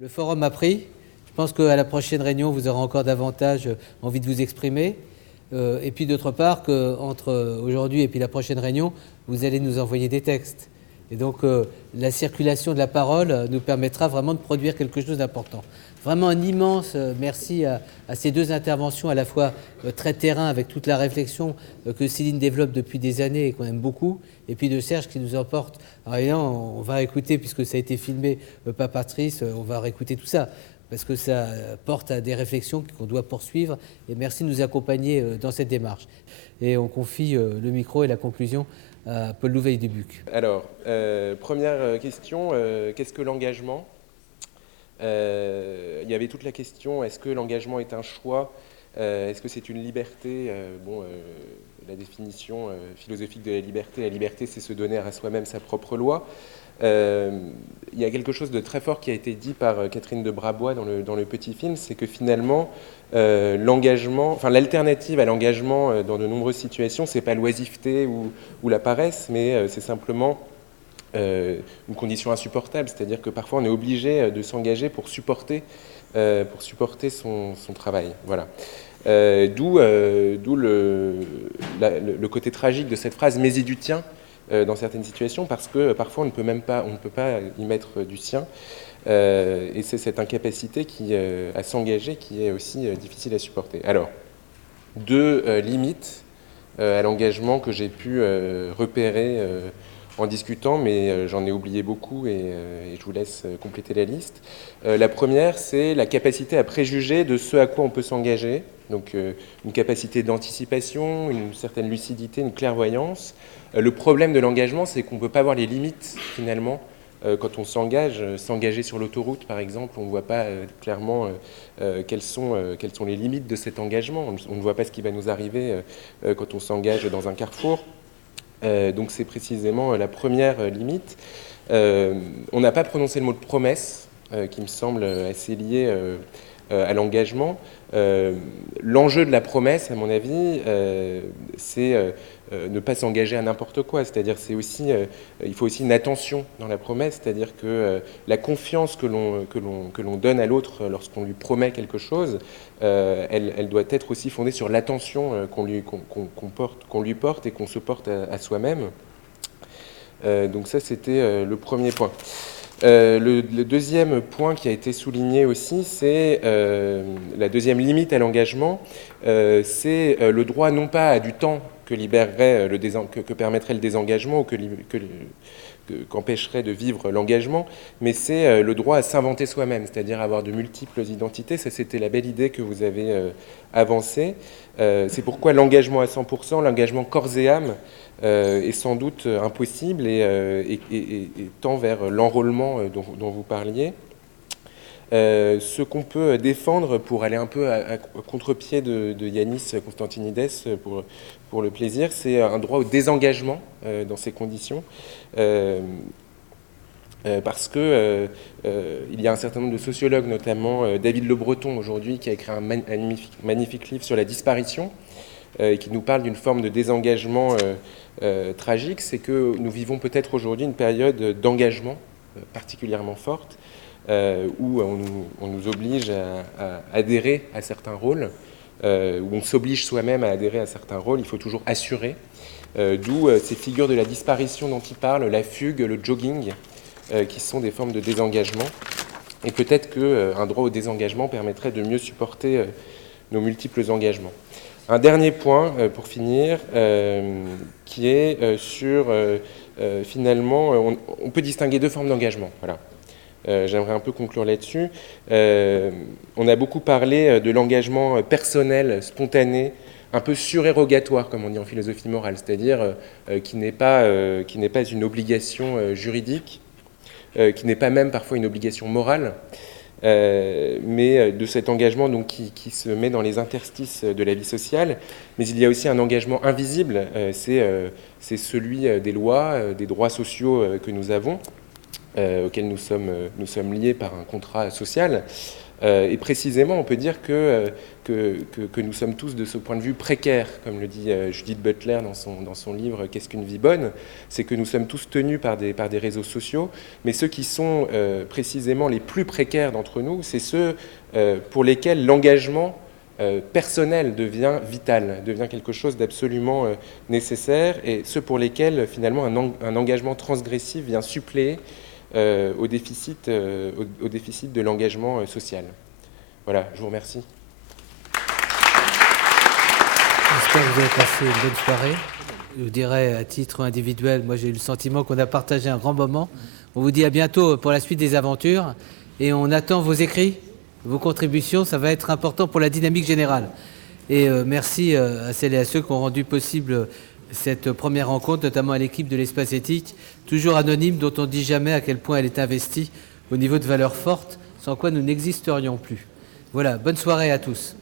Le forum a pris. Je pense qu'à la prochaine réunion, vous aurez encore davantage envie de vous exprimer. Et puis d'autre part, qu'entre aujourd'hui et puis la prochaine réunion, vous allez nous envoyer des textes. Et donc la circulation de la parole nous permettra vraiment de produire quelque chose d'important. Vraiment un immense merci à ces deux interventions, à la fois très terrain avec toute la réflexion que Céline développe depuis des années et qu'on aime beaucoup, et puis de Serge qui nous emporte. Alors évidemment, on va écouter, puisque ça a été filmé par Patrice, on va réécouter tout ça, parce que ça porte à des réflexions qu'on doit poursuivre. Et merci de nous accompagner dans cette démarche. Et on confie le micro et la conclusion à Paul Louveil-Dubuc. Alors, première question, qu'est-ce que l'engagement ? Il y avait toute la question, est-ce que l'engagement est un choix ? Est-ce que c'est une liberté ? La définition philosophique de la liberté, c'est se donner à soi-même sa propre loi. Il y a quelque chose de très fort qui a été dit par Catherine de Brabois dans le petit film, c'est que finalement, l'engagement, enfin l'alternative à l'engagement dans de nombreuses situations, c'est pas l'oisiveté ou la paresse, mais c'est simplement une condition insupportable, c'est-à-dire que parfois on est obligé de s'engager pour supporter son travail. Voilà. D'où le côté tragique de cette phrase « mais y du tien » dans certaines situations, parce que parfois on ne peut pas y mettre du sien. Et c'est cette incapacité à s'engager qui est aussi difficile à supporter. Alors, deux limites à l'engagement que j'ai pu repérer en discutant, mais j'en ai oublié beaucoup et je vous laisse compléter la liste. La première, c'est la capacité à préjuger de ce à quoi on peut s'engager, donc une capacité d'anticipation, une certaine lucidité, une clairvoyance. Le problème de l'engagement, c'est qu'on ne peut pas voir les limites, finalement, quand on s'engager sur l'autoroute, par exemple, on ne voit pas clairement quelles sont les limites de cet engagement. On ne voit pas ce qui va nous arriver quand on s'engage dans un carrefour. Donc c'est précisément la première limite. On n'a pas prononcé le mot de promesse, qui me semble assez lié à l'engagement. L'enjeu de la promesse, à mon avis, c'est ne pas s'engager à n'importe quoi. C'est-à-dire il faut aussi une attention dans la promesse, c'est-à-dire que la confiance que l'on donne à l'autre lorsqu'on lui promet quelque chose, elle doit être aussi fondée sur l'attention qu'on lui porte et qu'on se porte à soi-même. Donc ça, c'était le premier point. Le deuxième point qui a été souligné aussi, c'est la deuxième limite à l'engagement, c'est le droit non pas à du temps que permettrait le désengagement ou qu'empêcherait de vivre l'engagement, mais c'est le droit à s'inventer soi-même, c'est-à-dire avoir de multiples identités. Ça, c'était la belle idée que vous avez avancée. C'est pourquoi l'engagement à 100%, l'engagement corps et âme, est sans doute impossible et tend vers l'enrôlement dont vous parliez. Ce qu'on peut défendre pour aller un peu à contre-pied de Yanis Constantinides pour le plaisir, c'est un droit au désengagement dans ces conditions. Parce que il y a un certain nombre de sociologues, notamment David Le Breton aujourd'hui, qui a écrit un magnifique livre sur la disparition, et qui nous parle d'une forme de désengagement tragique. C'est que nous vivons peut-être aujourd'hui une période d'engagement particulièrement forte, où on nous oblige à adhérer à certains rôles, où on s'oblige soi-même à adhérer à certains rôles. Il faut toujours assurer, d'où ces figures de la disparition dont il parle, la fugue, le jogging, qui sont des formes de désengagement. Et peut-être qu'un droit au désengagement permettrait de mieux supporter nos multiples engagements. Un dernier point, pour finir, qui est sur, finalement, on peut distinguer deux formes d'engagement. Voilà. J'aimerais un peu conclure là-dessus. On a beaucoup parlé de l'engagement personnel, spontané, un peu surérogatoire, comme on dit en philosophie morale, c'est-à-dire qui n'est pas une obligation juridique, qui n'est pas même parfois une obligation morale, mais de cet engagement donc, qui se met dans les interstices de la vie sociale. Mais il y a aussi un engagement invisible, c'est celui des lois, des droits sociaux que nous avons, auxquels nous sommes liés par un contrat social. Et précisément, on peut dire que nous sommes tous, de ce point de vue, précaires, comme le dit Judith Butler dans son livre « Qu'est-ce qu'une vie bonne ?», c'est que nous sommes tous tenus par des réseaux sociaux, mais ceux qui sont précisément les plus précaires d'entre nous, c'est ceux pour lesquels l'engagement personnel devient vital, devient quelque chose d'absolument nécessaire, et ceux pour lesquels, finalement, un engagement transgressif vient suppléer au déficit de l'engagement social. Voilà, je vous remercie. J'espère que vous avez passé une bonne soirée. Je vous dirais, à titre individuel, moi j'ai eu le sentiment qu'on a partagé un grand moment. On vous dit à bientôt pour la suite des aventures et on attend vos écrits, vos contributions, ça va être important pour la dynamique générale. Et merci à celles et à ceux qui ont rendu possible cette première rencontre, notamment à l'équipe de l'Espace Éthique, toujours anonyme, dont on ne dit jamais à quel point elle est investie au niveau de valeurs fortes, sans quoi nous n'existerions plus. Voilà, bonne soirée à tous.